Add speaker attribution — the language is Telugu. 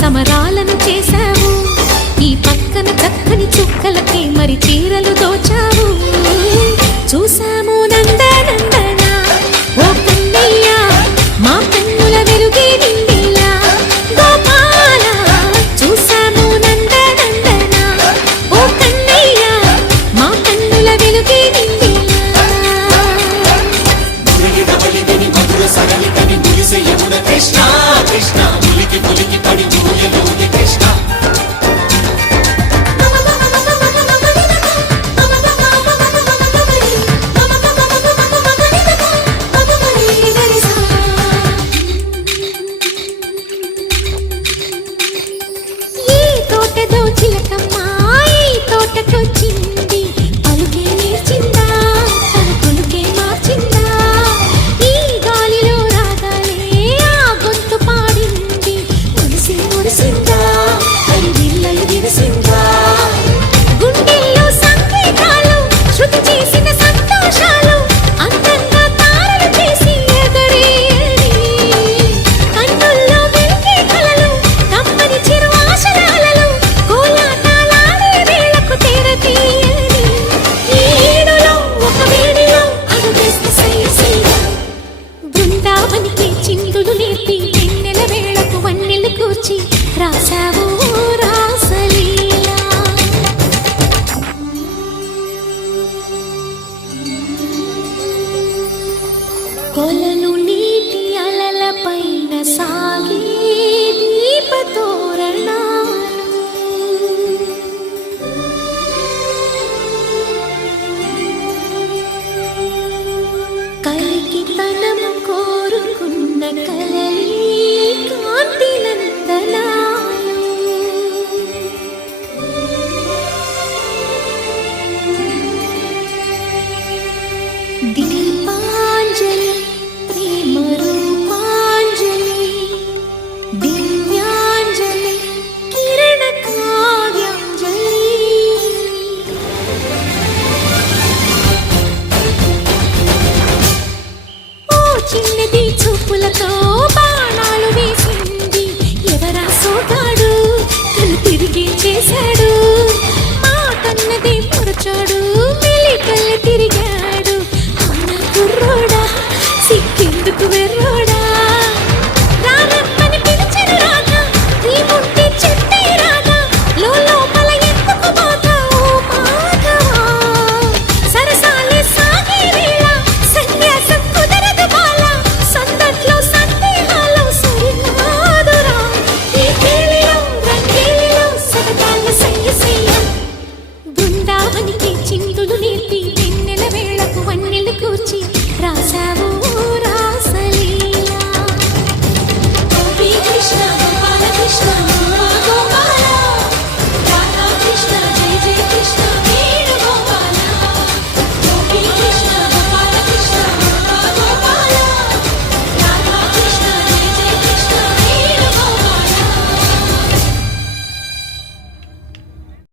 Speaker 1: సమరాలను చేశారు కొలను నీటి అలల పైన సాగే 让我